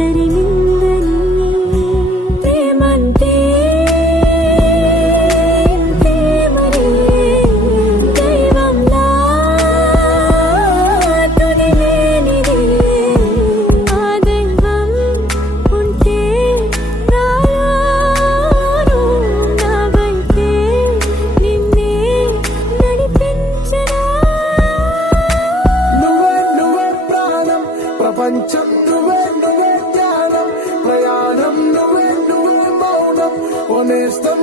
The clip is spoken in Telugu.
తరిమిందని ప్రేమంటే ప్రేమనే దైవంలా తుదిలేనిది ఆ దైవం ఉంటే రాను నా వైపే నిన్నే నడిపించరా నువ్వే ప్రాణం ప్రపంచం నువ్వే ధ్యానం ప్రయాణం నువ్వే మౌనం ఓ నేస్తం